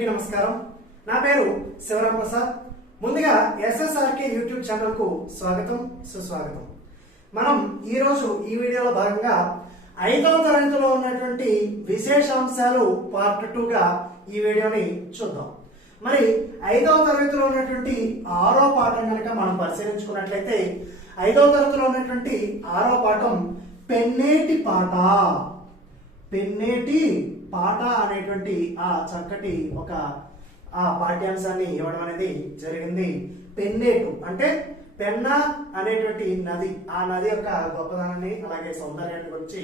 అందరికీ నమస్కారం. నా పేరు శివరాం ప్రసాద్. ముందుగా ఎస్ఎస్ఆర్కే యూట్యూబ్ ఛానల్ కు స్వాగతం, సుస్వాగతం. మనం ఈ రోజు ఈ వీడియోలో భాగంగా 5వ తరగతిలో ఉన్నటువంటి విశేషాంశాలు పార్ట్ 2 గా ఈ వీడియోని చూద్దాం. మరి 5వ తరగతిలో ఉన్నటువంటి 6వ పాఠం కనుక మనం పరిశీలించుకున్నట్లయితే 5వ తరగతిలో ఉన్నటువంటి 6వ పాఠం పెన్నేటి పాట. పెన్నేటి పాట అనేటువంటి ఆ చక్కటి ఒక ఆ పాఠ్యాంశాన్ని ఇవ్వడం అనేది జరిగింది. పెన్నేటు అంటే పెన్న అనేటువంటి నది, ఆ నది యొక్క గొప్పదనాన్ని అలాగే సౌందర్యాన్ని గురించి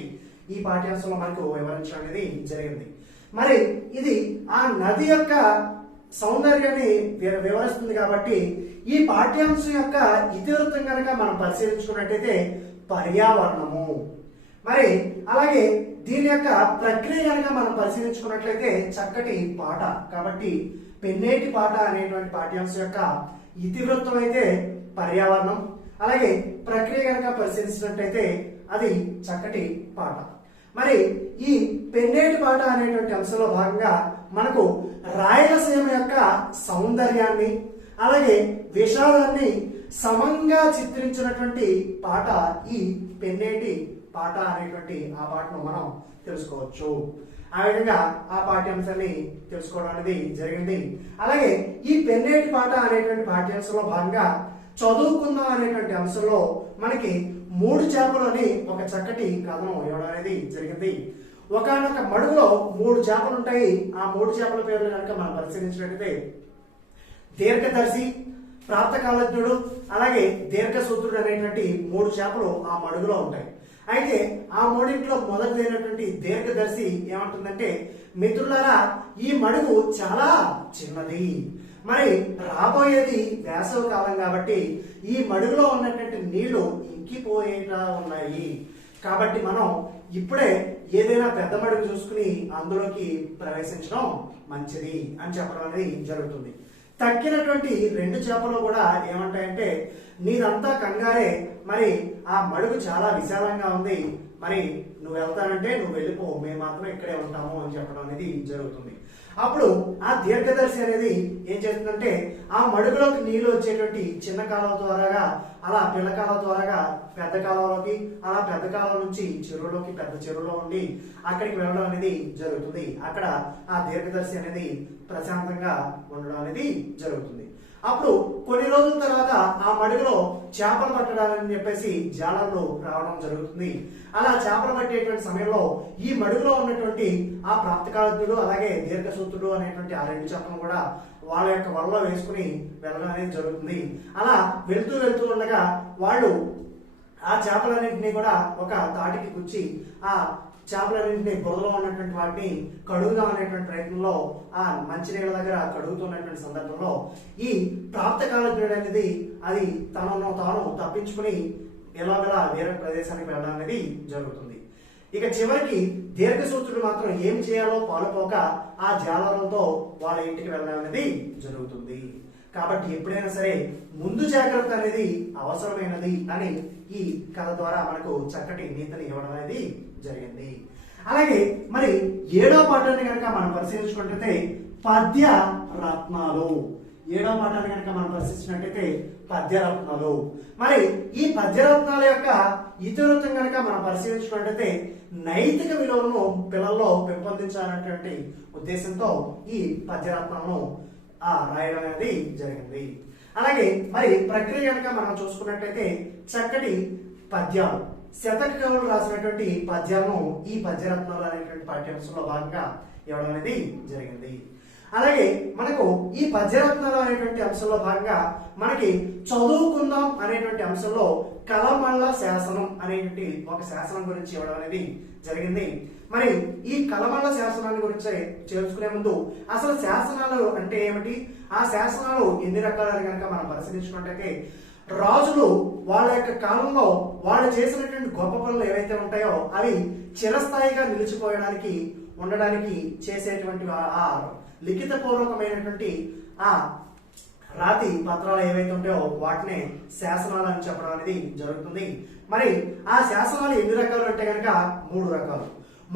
ఈ పాఠ్యాంశంలో మనకు వివరించడం అనేది జరిగింది. మరి ఇది ఆ నది యొక్క సౌందర్యాన్ని వివరిస్తుంది కాబట్టి ఈ పాఠ్యాంశం యొక్క ఇతివృత్తం కనుక మనం పరిశీలించుకున్నట్టయితే పర్యావరణము, మరి అలాగే దీని యొక్క ప్రక్రియ కనుక మనం పరిశీలించుకున్నట్లయితే చక్కటి పాట. కాబట్టి పెన్నేటి పాట అనేటువంటి పాఠ్యాంశం యొక్క ఇతివృత్తం అయితే పర్యావరణం, అలాగే ప్రక్రియ కనుక పరిశీలించినట్టయితే అది చక్కటి పాట. మరి ఈ పెన్నేటి పాట అనేటువంటి అంశంలో భాగంగా మనకు రాయలసీమ యొక్క సౌందర్యాన్ని అలాగే విషాదాన్ని సమంగా చిత్రించినటువంటి పాట ఈ పెన్నేటి పాట అనేటువంటి ఆ పాటను మనం తెలుసుకోవచ్చు. ఆ విధంగా ఆ పాఠ్యాంశాన్ని తెలుసుకోవడం అనేది జరిగింది. అలాగే ఈ పెన్నేటి పాట అనేటువంటి పాఠ్యాంశంలో భాగంగా చదువుకుందాం అనేటువంటి అంశంలో మనకి 3 చేపలు అని ఒక చక్కటి కథను ఇవ్వడం అనేది జరిగింది. ఒకనొక మడుగులో 3 చేపలు ఉంటాయి. ఆ 3 చేపల పేర్లు కనుక మనం పరిశీలించినట్లయితే దీర్ఘదర్శి, ప్రాప్తకాలజ్ఞుడు, అలాగే దీర్ఘసూత్రుడు అనేటువంటి 3 చేపలు ఆ మడుగులో ఉంటాయి. అయితే ఆ మూడింట్లో మొదటిదైనటువంటి దీర్ఘదర్శి ఏమంటుందంటే, మిత్రులారా ఈ మడుగు చాలా చిన్నది, మరి రాబోయేది వేసవి కాలం కాబట్టి ఈ మడుగులో ఉన్నటువంటి నీళ్లు ఇంకిపోయేలా ఉన్నాయి, కాబట్టి మనం ఇప్పుడే ఏదైనా పెద్ద మడుగు చూసుకుని అందులోకి ప్రవేశించడం మంచిది అని చెప్పడం అనేది జరుగుతుంది. తక్కినటువంటి 2 చేపలు కూడా ఏమంటాయంటే, నీదంతా కంగారే, మరి ఆ మడుగు చాలా విశాలంగా ఉంది, మరి నువ్వు వెళ్తానంటే నువ్వు వెళ్ళిపో, మేము మాత్రం ఇక్కడే ఉంటాము అని చెప్పడం అనేది జరుగుతుంది. అప్పుడు ఆ దీర్ఘదర్శి అనేది ఏం చేస్తుందంటే, ఆ మడుగులోకి నీళ్లు వచ్చేటువంటి చిన్న కాలువ ద్వారాగా అలా పిల్ల కాలువ ద్వారాగా పెద్ద కాలువలోకి, అలా పెద్ద కాలువ నుంచి చెరువులోకి, పెద్ద చెరువులో ఉండి అక్కడికి వెళ్ళడం అనేది జరుగుతుంది. అక్కడ ఆ దీర్ఘదర్శి అనేది ప్రశాంతంగా ఉండడం అనేది జరుగుతుంది. అప్పుడు కొన్ని రోజుల తర్వాత ఆ మడుగులో చేపలు పట్టడాలని చెప్పేసి జాలర్లు రావడం జరుగుతుంది. అలా చేపలు పట్టేటువంటి సమయంలో ఈ మడుగులో ఉన్నటువంటి ఆ ప్రాప్తకాలజ్ఞుడు అలాగే దీర్ఘసూత్రుడు అనేటువంటి ఆ 2 చేపలను కూడా వాళ్ళ యొక్క వలలో వేసుకుని వెళ్ళడం అనేది జరుగుతుంది. అలా వెళ్తూ వెళ్తూ ఉండగా వాళ్ళు ఆ చేపలన్నింటినీ కూడా ఒక తాటికి గుచ్చి ఆ చేపలన్నింటినీ బురదలో ఉన్నటువంటి వాటిని కడుగుదాం అనేటువంటి ప్రయత్నంలో ఆ మంచినీళ్ళ దగ్గర కడుగుతున్నటువంటి సందర్భంలో ఈ ప్రాప్తకాలజ్ఞుడు అనేది అది తనను తాను తప్పించుకుని ఎలాగలా వేరే ప్రదేశానికి వెళ్ళడం అనేది జరుగుతుంది. ఇక చివరికి దీర్ఘసూత్రుడు మాత్రం ఏం చేయాలో పాలుపోక ఆ జాలరంతో వాళ్ళ ఇంటికి వెళ్ళడం అనేది జరుగుతుంది. కాబట్టి ఎప్పుడైనా సరే ముందు జాగ్రత్త అనేది అవసరమైనది అని ఈ కథ ద్వారా మనకు చక్కటి నీతిని ఇవ్వడం అనేది జరిగింది. అలాగే మరి 7వ పాఠాన్ని కనుక మనం పరిశీలించుకుంటే పద్య రత్నాలు. 7వ పాఠాన్ని కనుక మనం పరిశీలించినట్టయితే పద్యరత్నాలు. మరి ఈ పద్యరత్నాల యొక్క ఇతివృత్తం కనుక మనం పరిశీలించుకున్నట్టయితే నైతిక విలువలను పిల్లల్లో పెంపొందించాలనేటువంటి ఉద్దేశంతో ఈ పద్యరత్నాలను రాయడం అనేది జరిగింది. అలాగే మరి ప్రక్రియ కనుక మనం చూసుకున్నట్టయితే చక్కటి పద్యాలు, శతక కవులు రాసినటువంటి పద్యాలను ఈ పద్యరత్నాలు అనేటువంటి పాఠ్యాంశంలో భాగంగా ఇవ్వడం అనేది జరిగింది. అలాగే మనకు ఈ పద్యరత్నాలు అనేటువంటి అంశంలో భాగంగా మనకి చదువుకుందాం అనేటువంటి అంశంలో కలమల్ల శాసనం అనేటువంటి ఒక శాసనం గురించి ఇవ్వడం అనేది జరిగింది. మరి ఈ కలమల్ల శాసనాన్ని గురించి తెలుసుకునే ముందు అసలు శాసనాలు అంటే ఏమిటి, ఆ శాసనాలు ఎన్ని రకాలని కనుక మనం పరిశీలించుకున్నట్టయితే రాజులు వాళ్ళ యొక్క కాలంలో వాళ్ళు చేసినటువంటి గొప్ప పనులు ఏవైతే ఉంటాయో అవి చిరస్థాయిగా నిలిచిపోయడానికి ఉండడానికి చేసేటువంటి ఆ లిఖిత పూర్వకమైనటువంటి ఆ రాతి పత్రాలు ఏవైతే ఉంటాయో వాటినే శాసనాలు అని చెప్పడం అనేది జరుగుతుంది. మరి ఆ శాసనాలు ఎన్ని రకాలు అంటే కనుక 3 రకాలు.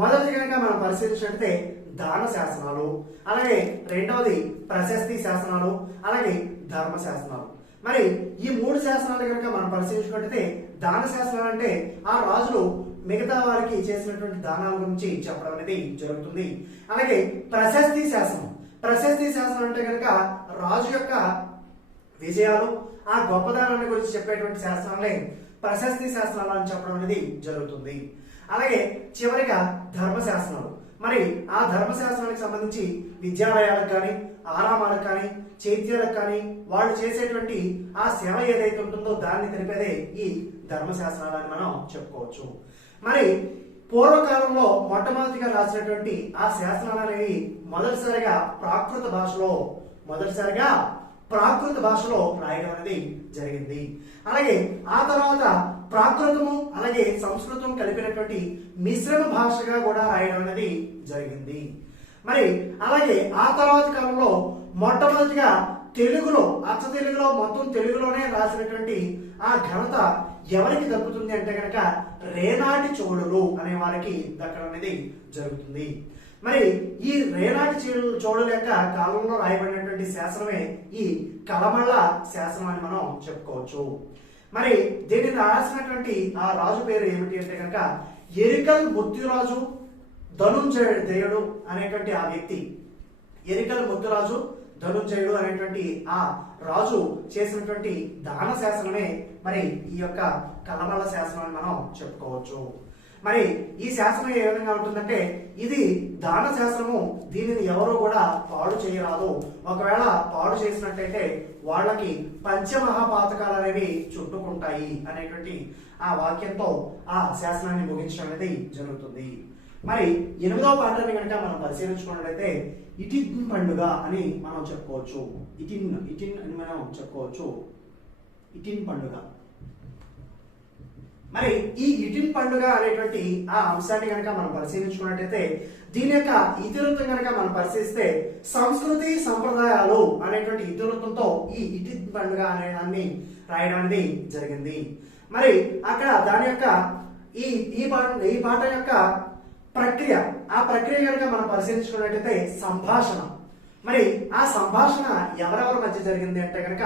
మొదటి కనుక మనం పరిశీలించినట్లయితే దాన శాసనాలు, అలాగే రెండవది ప్రశస్తి శాసనాలు, అలాగే ధర్మ శాసనాలు. మరి ఈ 3 శాసనాలు కనుక మనం పరిశీలించుకుంటే దాన శాసనాలు అంటే ఆ రాజులు మిగతా వారికి చేసినటువంటి దానాల గురించి చెప్పడం అనేది జరుగుతుంది. అలాగే ప్రశస్తి శాసనం, ప్రశస్తి శాసనం అంటే కనుక రాజు యొక్క విజయాలు ఆ గొప్పదనాన్ని గురించి చెప్పేటువంటి శాసనాలే ప్రశస్తి శాసనాలు అని చెప్పడం అనేది జరుగుతుంది. అలాగే చివరిగా ధర్మశాసనాలు. మరి ఆ ధర్మశాస్త్రానికి సంబంధించి విద్యాలయాలకు కానీ ఆరామాలకు కానీ చైత్యాలకు కానీ వాళ్ళు చేసేటువంటి ఆ సేవ ఏదైతే ఉంటుందో దాన్ని తెలిపేదే ఈ ధర్మశాస్త్రాలు అని మనం చెప్పుకోవచ్చు. మరి పూర్వకాలంలో మొట్టమొదటిగా రాసినటువంటి ఆ శాసనాలు అనేవి మొదటిసారిగా ప్రాకృత భాషలో రాయడం అనేది జరిగింది. అలాగే ఆ తర్వాత ప్రాకృతము అలాగే సంస్కృతం కలిపినటువంటి మిశ్రమ భాషగా కూడా రాయడం అనేది జరిగింది. మరి అలాగే ఆ తర్వాత కాలంలో మొట్టమొదటిగా తెలుగులో అచ్చ తెలుగులో మొత్తం తెలుగులోనే రాసినటువంటి ఆ ఘనత ఎవరికి దక్కుతుంది అంటే కనుక రేనాటి చోళులు అనే వారికి దక్కడం అనేది జరుగుతుంది. మరి ఈ రేనాటి చోళుల యొక్క కాలంలో రాయబడినటువంటి శాసనమే ఈ కలమళ్ళ శాసనం అని మనం చెప్పుకోవచ్చు. మరి దీనిని రాసినటువంటి ఆ రాజు పేరు ఏమిటి అంటే కనుక ఎరికల్ ముత్తురాజు ధనుంజయుడు అనేటువంటి ఆ వ్యక్తి, ఎరికల్ ముత్తురాజు ధనుంజయుడు అనేటువంటి ఆ రాజు చేసినటువంటి దాన శాసనమే మరి ఈ యొక్క కలమల్ల శాసనం అని మనం చెప్పుకోవచ్చు. మరి ఈ శాసనం ఏ విధంగా ఉంటుందంటే ఇది దాన శాసనము, దీనిని ఎవరు కూడా పాడు చేయరాదు, ఒకవేళ పాడు చేసినట్టయితే వాళ్ళకి పంచమహాపాతకాలు అనేవి చుట్టుకుంటాయి అనేటువంటి ఆ వాక్యంతో ఆ శాసనాన్ని ముగించడం అనేది జరుగుతుంది. మరి 8వ పాఠాన్ని కనుక మనం పరిశీలించుకున్నట్లయితే ఇటిన్ పండుగ అని మనం చెప్పుకోవచ్చు. ఇటిన్ అని మనం చెప్పుకోవచ్చు. ఇటిన్ పండుగ. మరి ఈ ఇటిన్ పండుగ అనేటువంటి ఆ అంశాన్ని కనుక మనం పరిశీలించుకున్నట్టయితే దీని యొక్క ఇతివృత్తం కనుక మనం పరిశీలిస్తే సంస్కృతి సంప్రదాయాలు అనేటువంటి ఇతివృత్తంతో ఈ ఇటిన్ పండుగ అనే దాన్ని రాయడం అనేది జరిగింది. మరి అక్కడ దాని యొక్క ఈ పాట యొక్క ప్రక్రియ, ఆ ప్రక్రియ కనుక మనం పరిశీలించుకున్నట్టయితే సంభాషణ. మరి ఆ సంభాషణ ఎవరెవరి మధ్య జరిగింది అంటే కనుక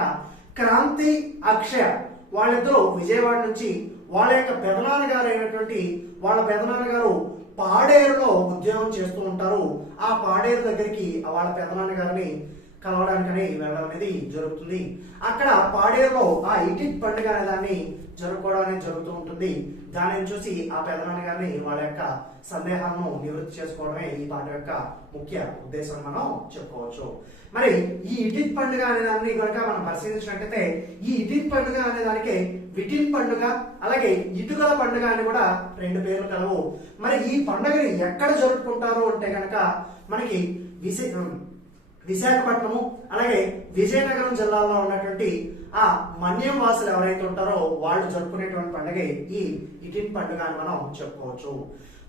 క్రాంతి అక్షయ వాళ్ళిద్దరూ విజయవాడ నుంచి వాళ్ళ యొక్క పెదనాన్నగారు అయినటువంటి వాళ్ళ పెదనాన్నగారు పాడేరులో ఉద్యోగం చేస్తూ ఉంటారు. ఆ పాడేరు దగ్గరికి వాళ్ళ పెదనాన్నగారిని కలవడానికని వెళ్ళడం అనేది జరుగుతుంది. అక్కడ పాడేరులో ఆ ఇటిన్ పండుగ అనే దాన్ని జరుపుకోవడం అనేది జరుగుతూ ఉంటుంది. దానిని చూసి ఆ పెదనాన్నగారిని వాళ్ళ యొక్క సందేహాలను నివృత్తి చేసుకోవడమే ఈ పాట యొక్క ముఖ్య ఉద్దేశం మనం చెప్పుకోవచ్చు. మరి ఈ ఇటిన్ పండుగ అనే దాన్ని కనుక మనం పరిశీలించినట్టయితే ఈ ఇటిన్ పండుగ అనే దానికి విటిన్ పండుగ అలాగే ఇటుకల పండుగ అని కూడా 2 పేర్లు కలవు. మరి ఈ పండుగని ఎక్కడ జరుపుకుంటారు అంటే కనుక మనకి విశాఖపట్నము అలాగే విజయనగరం జిల్లాలో ఉన్నటువంటి ఆ మన్యం వాసులు ఎవరైతే ఉంటారో వాళ్ళు జరుపుకునేటువంటి పండుగ ఈ ఇటిన్ పండుగ అని మనం చెప్పుకోవచ్చు.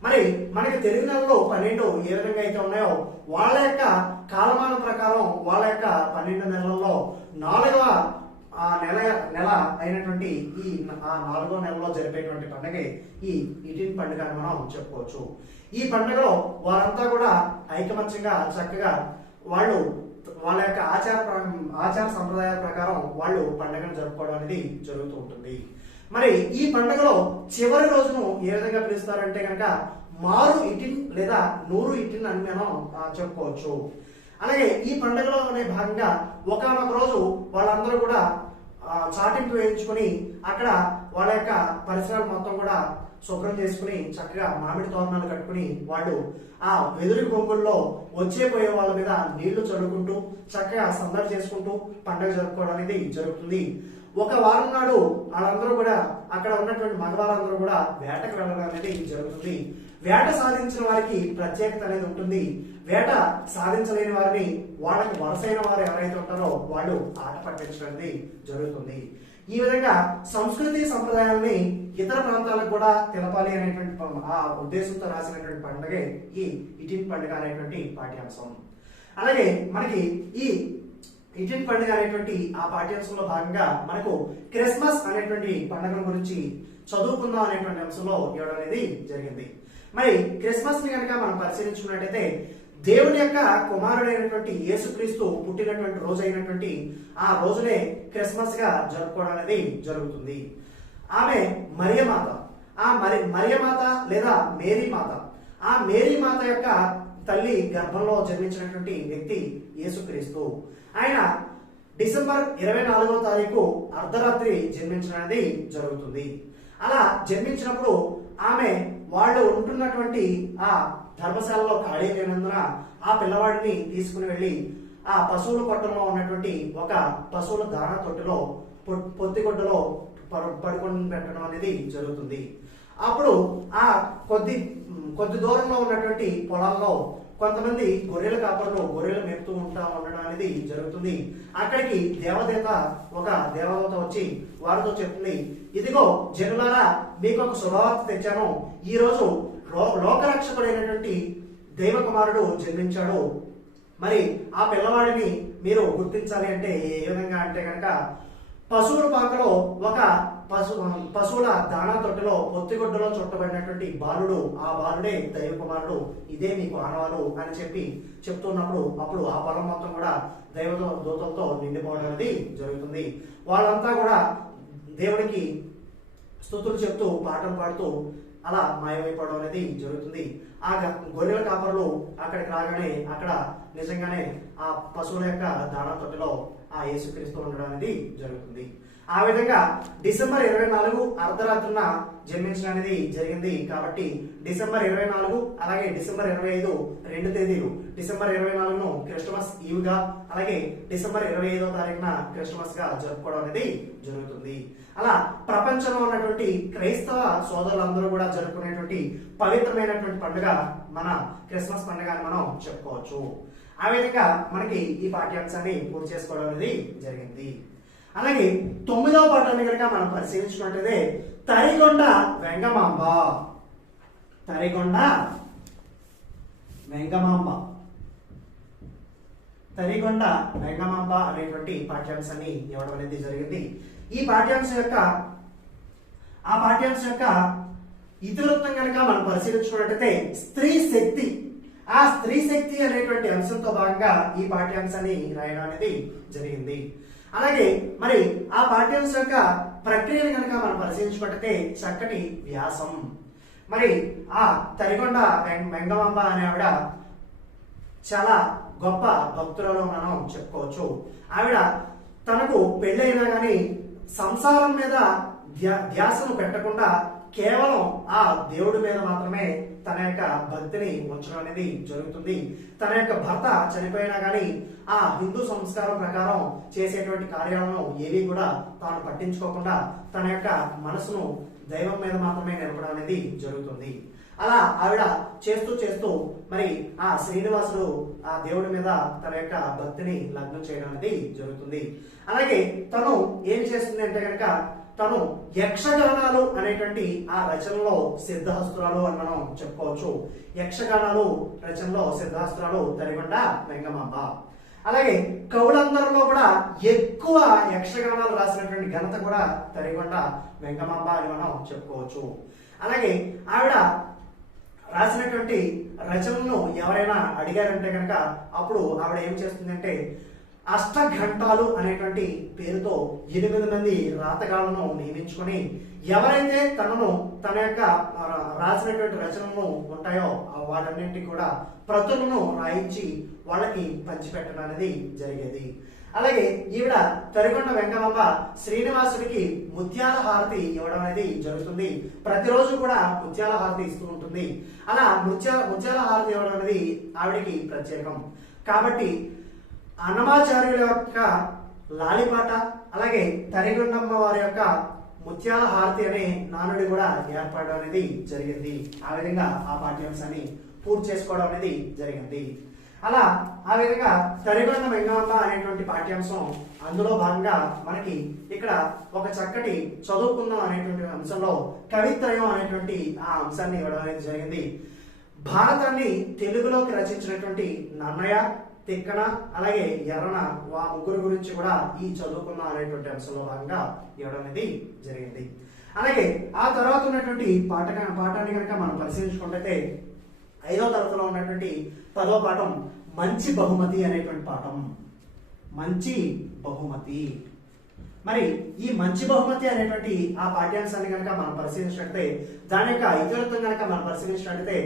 మరి మనకి తెలుగు నెలలో 12 ఏ విధంగా అయితే ఉన్నాయో వాళ్ళ యొక్క కాలమానం ప్రకారం వాళ్ళ యొక్క 12 నెలల్లో 4వ నెల అయినటువంటి ఈ 4వ నెలలో జరిపేటువంటి పండుగ ఈ ఇటిన్ పండుగ అని మనం చెప్పుకోవచ్చు. ఈ పండుగలో వారంతా కూడా ఐకమత్యంగా చక్కగా వాళ్ళు వాళ్ళ యొక్క ఆచార సంప్రదాయాల ప్రకారం వాళ్ళు పండుగను జరుపుకోవడం అనేది జరుగుతూ ఉంటుంది. మరి ఈ పండుగలో చివరి రోజును ఏ విధంగా పిలుస్తారంటే కనుక మారు ఇటిన్ లేదా నూరు ఇటిన్ అని మనం చెప్పుకోవచ్చు. అలాగే ఈ పండుగలోనే భాగంగా ఒకానొక రోజు వాళ్ళందరూ కూడా చాటింపు వేయించుకుని అక్కడ వాళ్ళ యొక్క పరిసరాలు మొత్తం కూడా శుభ్రం చేసుకుని చక్కగా మామిడి తోరణాలు కట్టుకుని వాళ్ళు ఆ వెదురు బొంగుల్లో వచ్చేపోయే వాళ్ళ మీద నీళ్లు చల్లుకుంటూ చక్కగా సందడి చేసుకుంటూ పండుగ జరుపుకోవడం అనేది జరుగుతుంది. ఒక వారం నాడు వాళ్ళందరూ కూడా అక్కడ ఉన్నటువంటి మగవాళ్ళందరూ కూడా వేటకు వెళ్ళడం అనేది జరుగుతుంది. వేట సాధించిన వారికి ప్రత్యేకత అనేది ఉంటుంది. వేట సాధించలేని వారిని వాళ్ళకి వరుసైన వారు ఎవరైతే ఉంటారో వాళ్ళు ఆట పట్టించడం అనేది జరుగుతుంది. ఈ విధంగా సంస్కృతి సంప్రదాయాలని ఇతర ప్రాంతాలకు కూడా తెలపాలి అనేటువంటి ఆ ఉద్దేశంతో రాసినటువంటి పండుగ ఈ ఇటిన్ పండుగ అనేటువంటి పాఠ్యాంశం. అలాగే మనకి ఈ ఇటిన్ పండుగ అనేటువంటి ఆ పాఠ్యాంశంలో భాగంగా మనకు క్రిస్మస్ అనేటువంటి పండుగల గురించి చదువుకుందాం అనేటువంటి అంశంలో ఇవ్వడం అనేది జరిగింది. మరి క్రిస్మస్ ని కనుక మనం పరిశీలించుకున్నట్టయితే దేవుని యొక్క కుమారుడైనటువంటి యేసుక్రీస్తు పుట్టినటువంటి రోజు అయినటువంటి ఆ రోజునే క్రిస్మస్ గా జరుపుకోవడం అనేది జరుగుతుంది. ఆమె మరియమాత, ఆ మరియమాత లేదా మేరీ మాత, ఆ మేరీ మాత యొక్క తల్లి గర్భంలో జన్మించినటువంటి వ్యక్తి యేసుక్రీస్తు. ఆయన డిసెంబర్ 24వ తారీఖు అర్ధరాత్రి జన్మించడానికి జరుగుతుంది. అలా జన్మించినప్పుడు ఆమె వాళ్ళు ఉంటున్నటువంటి ఆ ధర్మశాలలో ఖాళీ లేనందున ఆ పిల్లవాడిని తీసుకుని వెళ్ళి ఆ పశువుల కొట్టంలో ఉన్నటువంటి ఒక పశువుల దాణా తొట్టిలో పొత్తిగొడ్డలో పడుకొని పెట్టడం అనేది జరుగుతుంది. అప్పుడు ఆ కొద్ది దూరంలో ఉన్నటువంటి పొలాల్లో కొంతమంది గొర్రెల కాపర్లు గొర్రెలు మేపుతూ ఉండడం అనేది జరుగుతుంది. అక్కడికి ఒక దేవదూత వచ్చి వారితో చెప్తుంది, ఇదిగో జనులారా, మీకు ఒక శుభవార్త తెచ్చాను. ఈ రోజు లోకరక్షకుడైనటువంటి దైవ కుమారుడు జన్మించాడు. మరి ఆ పిల్లవాడిని మీరు గుర్తించాలి అంటే ఏ విధంగా అంటే కనుక పశువుల పాకలో ఒక పశువుల దాణా తొట్టిలో పొత్తిగొడ్డలో చుట్టబడినటువంటి బాలుడు, ఆ బాలుడే దైవ కుమారుడు, ఇదే మీకు ఆనవాలు అని చెప్తున్నప్పుడు అప్పుడు ఆ పొలం మొత్తం కూడా దైవ దూతలతో నిండిపోవడం అనేది జరుగుతుంది. వాళ్ళంతా కూడా దేవుడికి స్తుతులు చెప్తూ పాటలు పాడుతూ అలా మాయమైపోవడం అనేది జరుగుతుంది. ఆ గొర్రెల కాపరులు అక్కడికి రాగానే అక్కడ నిజంగానే ఆ పశువుల యొక్క దాణా తొట్టిలో ఆ యేసుక్రీస్తు ఉండడం అనేది జరుగుతుంది. ఆ విధంగా డిసెంబర్ 24 అర్ధరాత్రున జన్మించడం అనేది జరిగింది. కాబట్టి డిసెంబర్ 24 అలాగే డిసెంబర్ 25 రెండు తేదీలు, డిసెంబర్ 24ను క్రిస్టమస్ ఈవ్ గా అలాగే డిసెంబర్ 25వ తారీఖున క్రిస్టమస్ గా జరుపుకోవడం అనేది జరుగుతుంది. అలా ప్రపంచంలో ఉన్నటువంటి క్రైస్తవ సోదరులందరూ కూడా జరుపుకునేటువంటి పవిత్రమైనటువంటి పండుగ మన క్రిస్మస్ పండుగ అని మనం చెప్పుకోవచ్చు. ఆ విధంగా మనకి ఈ పాఠ్యాంశాన్ని పూర్తి చేసుకోవడం అనేది జరిగింది. అలాగే 9వ పాఠాన్ని కనుక మనం పరిశీలించుకున్నట్లయితే తరిగొండ వెంగమాంబ. తరిగొండ వెంగమాంబ తరిగొండ వెంగమాంబ అనేటువంటి పాఠ్యాంశాన్ని ఇవ్వడం అనేది జరిగింది. ఈ పాఠ్యాంశం యొక్క ఇతివృత్తం కనుక మనం పరిశీలించుకున్నట్లయితే స్త్రీ శక్తి, ఆ స్త్రీ శక్తి అనేటువంటి అంశంతో భాగంగా ఈ పాఠ్యాంశాన్ని రాయడం అనేది జరిగింది. అలాగే మరి ఆ పాఠ్యాంశం యొక్క ప్రక్రియను కనుక మనం పరిశీలించుకుంటే చక్కటి వ్యాసం. మరి ఆ తరిగొండ వెంగమాంబ అనే ఆవిడ చాలా గొప్ప భక్తులలో మనం చెప్పుకోవచ్చు. ఆవిడ తనకు పెళ్ళైనా కానీ సంసారం మీద ధ్యాసను పెట్టకుండా కేవలం ఆ దేవుడి మీద మాత్రమే తన యొక్క భక్తిని ఉంచడం అనేది జరుగుతుంది. తన యొక్క భర్త చనిపోయినా కానీ ఆ హిందూ సంస్కారం ప్రకారం చేసేటువంటి కార్యాలను ఏవి కూడా తాను పట్టించుకోకుండా తన యొక్క మనసును దైవం మీద మాత్రమే నిలపడం అనేది జరుగుతుంది. అలా ఆవిడ చేస్తూ మరి ఆ శ్రీనివాసుడు ఆ దేవుడి మీద తన యొక్క భక్తిని లగ్నం చేయడం అనేది జరుగుతుంది. అలాగే తను ఏం చేస్తుంది అంటే కనుక తను యక్షగానాలు అనేటువంటి ఆ రచనలో సిద్ధహస్తురాలు అని మనం చెప్పుకోవచ్చు. యక్షగానాలు రచనలో సిద్ధహస్తురాలు తరిగొండ వెంగమాంబ. అలాగే కవులందరిలో కూడా ఎక్కువ యక్షగానాలు రాసినటువంటి ఘనత కూడా తరిగొండ వెంగమాంబ అని మనం చెప్పుకోవచ్చు. అలాగే ఆవిడ రాసినటువంటి రచనలను ఎవరైనా అడిగారంటే కనుక అప్పుడు ఆవిడ ఏం చేస్తుందంటే అష్టఘంటాలు అనేటువంటి పేరుతో 8 మంది రాతగాళ్లను నియమించుకొని ఎవరైతే తన యొక్క రాసినటువంటి రచనలు ఉంటాయో వాటన్నింటినీ కూడా ప్రతులను రాయించి వాళ్ళకి పంచిపెట్టడం అనేది జరిగేది. అలాగే ఈవిడ తరిగొండ వెంగమాంబ శ్రీనివాసుడికి ముత్యాల హారతి ఇవ్వడం అనేది జరుగుతుంది. ప్రతిరోజు కూడా ముత్యాల హారతి ఇస్తూ ఉంటుంది. అలా ముత్యాల హారతి ఇవ్వడం అనేది ఆవిడికి ప్రత్యేకం. కాబట్టి అన్నమాచార్యుల యొక్క లాలిపాట అలాగే తరిగొండమ్మ వారి యొక్క ముత్యాల హారతి అనే నానుడి కూడా ఏర్పడడం అనేది జరిగింది. ఆ విధంగా ఆ పాఠ్యాంశాన్ని పూర్తి చేసుకోవడం అనేది జరిగింది. అలా ఆ విధంగా తరిగొండ వెంగమాంబ అనేటువంటి పాఠ్యాంశం అందులో భాగంగా మనకి ఇక్కడ ఒక చక్కటి చదువుకుందాం అనేటువంటి అంశంలో కవిత్రయం అనేటువంటి ఆ అంశాన్ని ఇవ్వడం అనేది జరిగింది. భారతాన్ని తెలుగులోకి రచించినటువంటి నన్నయ, తిక్కన అలాగే ఎర్రన ముగ్గురు గురించి కూడా ఈ చదువుకుందాం అనేటువంటి అంశంలో భాగంగా ఇవ్వడం అనేది జరిగింది. అలాగే ఆ తర్వాత ఉన్నటువంటి పాఠాన్ని కనుక మనం పరిశీలించుకుంటే 5వ తరగతిలో ఉన్నటువంటి 10వ పాఠం మంచి బహుమతి అనేటువంటి పాఠం. మంచి బహుమతి. మరి ఈ మంచి బహుమతి అనేటువంటి ఆ పాఠ్యాంశాన్ని కనుక మనం పరిశీలించినట్లయితే దాని యొక్క ఇతివృత్తం కనుక మనం పరిశీలించినట్లయితే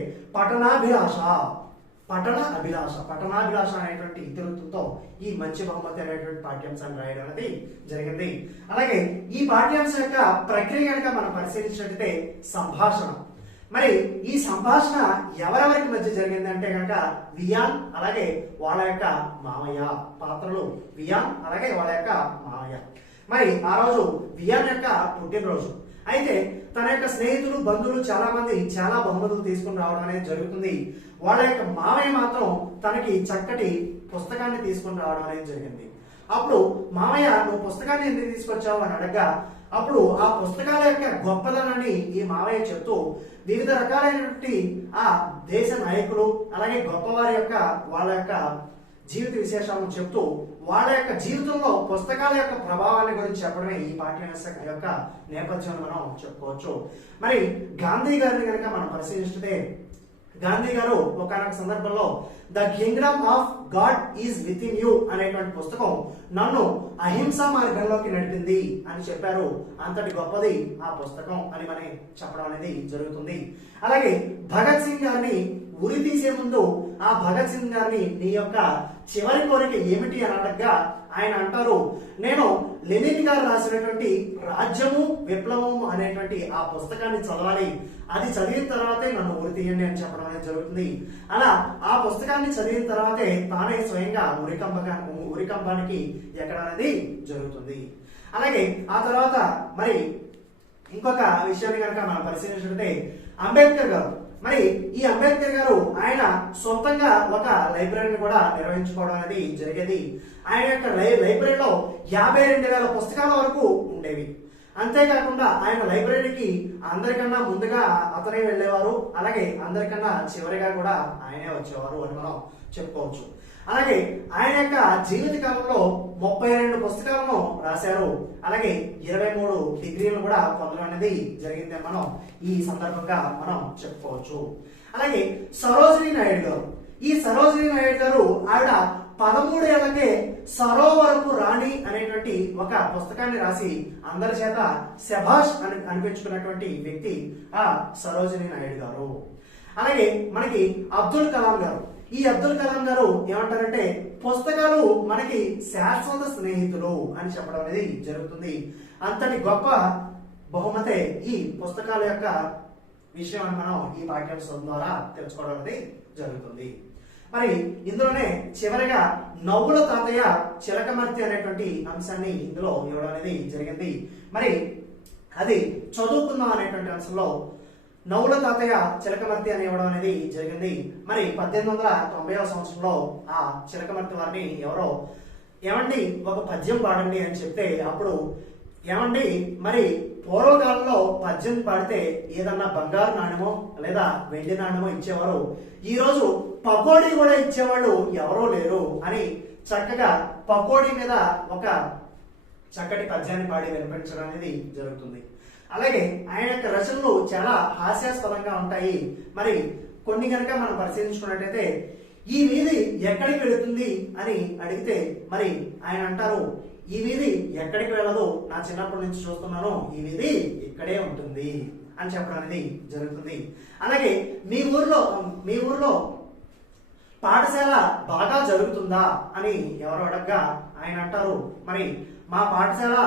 పఠనాభిలాష అనేటువంటి ఇతివృత్తంతో ఈ మంచి బహుమతి అనేటువంటి పాఠ్యాంశాన్ని రాయడం అనేది జరిగింది. అలాగే ఈ పాఠ్యాంశం యొక్క ప్రక్రియ కనుక మనం పరిశీలించినట్లయితే సంభాషణ. మరి ఈ సంభాషణ ఎవరెవరికి మధ్య జరిగింది అంటే కనుక వియాన్ అలాగే వాళ్ళ యొక్క మామయ్య. పాత్రలు వియాన్ అలాగే వాళ్ళ యొక్క మామయ్య. మరి ఆ రోజు వియాన్ యొక్క పుట్టినరోజు. అయితే తన యొక్క స్నేహితులు బంధువులు చాలా మంది చాలా బహుమతులు తీసుకుని రావడం అనేది జరుగుతుంది. వాళ్ళ యొక్క మామయ్య మాత్రం తనకి చక్కటి పుస్తకాన్ని తీసుకుని రావడం అనేది జరిగింది. అప్పుడు మామయ్య నువ్వు పుస్తకాన్ని ఎందుకు తీసుకొచ్చావు అని అడగగా అప్పుడు ఆ పుస్తకాల యొక్క గొప్పదనాన్ని ఈ మామయ్య చెప్తూ వివిధ రకాలైనటువంటి ఆ దేశ నాయకులు అలాగే గొప్పవారి యొక్క వాళ్ళ యొక్క జీవిత విశేషాలను చెప్తూ వాళ్ళ యొక్క జీవితంలో పుస్తకాల యొక్క ప్రభావాన్ని గురించి చెప్పడమే ఈ పాఠ్యాంశం యొక్క నేపథ్యంలో మనం చెప్పుకోవచ్చు. మరి గాంధీ గారిని కనుక మనం పరిశీలిస్తే గాంధీ గారు ఒకనొక సందర్భంలో the Kingdom of God is with in you అనేటువంటి పుస్తకం నన్ను అహింసా మార్గంలోకి నడిపింది అని చెప్పారు. అంతటి గొప్పది ఆ పుస్తకం అని మనం చెప్పడం అనేది జరుగుతుంది. అలాగే భగత్ సింగ్ గారిని ఉరి తీసే ముందు ఆ భగత్ సింగ్ గారిని నీ యొక్క చివరి కోరిక ఏమిటి అని అడగగా ఆయన అంటారు, నేను లెనిన్ గారు రాసినటువంటి రాజ్యము విప్లవము అనేటువంటి ఆ పుస్తకాన్ని చదవాలి, అది చదివిన తర్వాతే నన్ను ఉరి తీయండి అని చెప్పడం అనేది జరుగుతుంది. అలా ఆ పుస్తకాన్ని చదివిన తర్వాతే తానే స్వయంగా ఉరికంబానికి ఎక్కడం అనేది జరుగుతుంది. అలాగే ఆ తర్వాత మరి ఇంకొక విషయాన్ని కనుక మనం పరిశీలించుకుంటే అంబేద్కర్ గారు. మరి ఈ అంబేద్కర్ గారు ఆయన సొంతంగా ఒక లైబ్రరీని కూడా నిర్వహించుకోవడం అనేది జరిగేది. ఆయన యొక్క లైబ్రరీలో 52,000 పుస్తకాల వరకు ఉండేవి. అంతేకాకుండా ఆయన లైబ్రరీకి అందరికన్నా ముందుగా అతనే వెళ్ళేవారు, అలాగే అందరికన్నా చివరిగా కూడా ఆయనే వచ్చేవారు అని మనం చెప్పుకోవచ్చు. అలాగే ఆయన యొక్క జీవిత కాలంలో 32 పుస్తకాలను రాశారు. అలాగే 23 డిగ్రీలను కూడా పొందడం అనేది జరిగిందని మనం ఈ సందర్భంగా మనం చెప్పుకోవచ్చు. అలాగే సరోజినీ నాయుడు గారు. ఈ సరోజినీ నాయుడు గారు ఆవిడ 13 ఏళ్లకే సరోవరపు రాణి అనేటువంటి ఒక పుస్తకాన్ని రాసి అందరి చేత శభాష్ అని అనిపించుకున్నటువంటి వ్యక్తి ఆ సరోజినీ నాయుడు గారు. అలాగే మనకి అబ్దుల్ కలాం గారు. ఈ అబ్దుల్ కలాం గారు ఏమంటారంటే పుస్తకాలు మనకి శాశ్వత స్నేహితులు అని చెప్పడం అనేది జరుగుతుంది. అంతటి గొప్ప బహుమతే ఈ పుస్తకాల యొక్క విషయం అని మనం ఈ పాఠ్యాంశం ద్వారా తెలుసుకోవడం అనేది జరుగుతుంది. మరి ఇందులోనే చివరిగా నవ్వుల తాతయ్య చిలకమర్తి అనేటువంటి అంశాన్ని ఇందులో ఇవ్వడం అనేది జరిగింది. మరి అది చదువుకుందాం అనేటువంటి అంశంలో నవ్వుల తాతయ్య చిలకమర్తి అని ఇవ్వడం అనేది జరిగింది. మరి 1890వ సంవత్సరంలో ఆ చిలకమర్తి వారిని ఎవరో ఏమండి ఒక పద్యం పాడండి అని చెప్తే అప్పుడు ఏమండి మరి పూర్వకాలంలో పద్యం పాడితే ఏదన్నా బంగారు నాణ్యమో లేదా వెండి నాణ్యమో ఇచ్చేవారు, ఈ రోజు పకోడీ కూడా ఇచ్చేవాళ్ళు ఎవరో లేరు అని చక్కగా పకోడీ మీద ఒక చక్కటి పద్యాన్ని పాడి వినిపించడం అనేది జరుగుతుంది. అలాగే ఆయన యొక్క రచనలు చాలా హాస్యాస్పదంగా ఉంటాయి. మరి కొన్ని కనుక మనం పరిశీలించుకున్నట్టయితే ఈ వీధి ఎక్కడికి వెళుతుంది అని అడిగితే మరి ఆయన అంటారు, ఈ వీధి ఎక్కడికి వెళ్ళదు, నా చిన్నప్పటి నుంచి చూస్తున్నాను, ఈ వీధి ఇక్కడే ఉంటుంది అని చెప్పడం అనేది జరుగుతుంది. అలాగే మీ ఊర్లో పాఠశాల బాగా జరుగుతుందా అని ఎవరు అడగగా ఆయన అంటారు, మరి మా పాఠశాల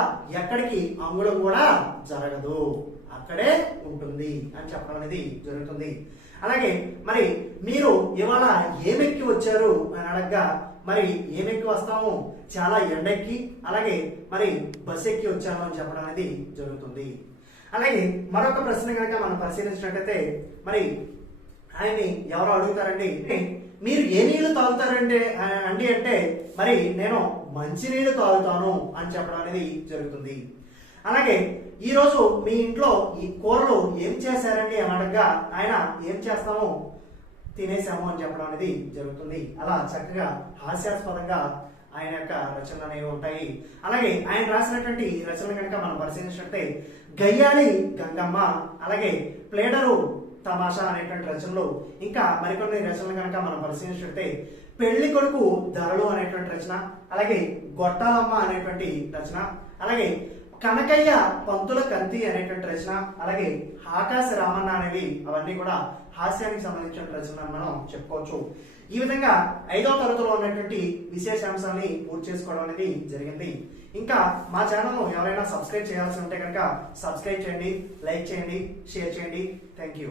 ఎక్కడికి అంగుళం కూడా జరగదు, అక్కడే ఉంటుంది అని చెప్పడం అనేది జరుగుతుంది. అలాగే మరి మీరు ఇవాళ ఏమెక్కి వచ్చారు అని అడగగా మరి ఏమెక్కి వస్తాము, చాలా ఎండెక్కి అలాగే మరి బస్ ఎక్కి వచ్చాము అని చెప్పడం అనేది జరుగుతుంది. అలాగే మరొక ప్రశ్న కనుక మనం పరిశీలించినట్టయితే మరి ఆయన్ని ఎవరో అడుగుతారండి, మీరు ఏ నీళ్లు తాగుతారండి అంటే మరి నేను మంచి నీళ్లు తాగుతాను అని చెప్పడం అనేది జరుగుతుంది. అలాగే ఈ రోజు మీ ఇంట్లో ఈ కూరలు ఏం చేశారండి అని అడగగా ఆయన ఏం చేస్తాము, తినేసాము అని చెప్పడం అనేది జరుగుతుంది. అలా చక్కగా హాస్యాస్పదంగా ఆయన యొక్క రచనలు అనేవి ఉంటాయి. అలాగే ఆయన రాసినటువంటి రచనలు కనుక మనం పరిశీలించినట్టే గయ్యాళి గంగమ్మ, అలాగే ప్లేడరు తమాషా అనేటువంటి రచనలు, ఇంకా మరికొన్ని రచనలు కనుక మనం పరిశీలించినట్టే పెళ్లి కొడుకు ధరలు అనేటువంటి రచన, అలాగే గొట్టాలమ్మ అనేటువంటి రచన, అలాగే కనకయ్య పంతుల కంతి అనేటువంటి రచన, అలాగే ఆకాశ రామన్న అనేవి అవన్నీ కూడా హాస్యానికి సంబంధించిన రచనలు మనం చెప్పుకోవచ్చు. ఈ విధంగా 5వ తరగతిలో ఉన్నటువంటి విశేషాంశాన్ని పూర్తి చేసుకోవడం అనేది జరిగింది. ఇంకా మా ఛానల్ను ఎవరైనా సబ్స్క్రైబ్ చేయాల్సి ఉంటే కనుక సబ్స్క్రైబ్ చేయండి, లైక్ చేయండి, షేర్ చేయండి. Thank you.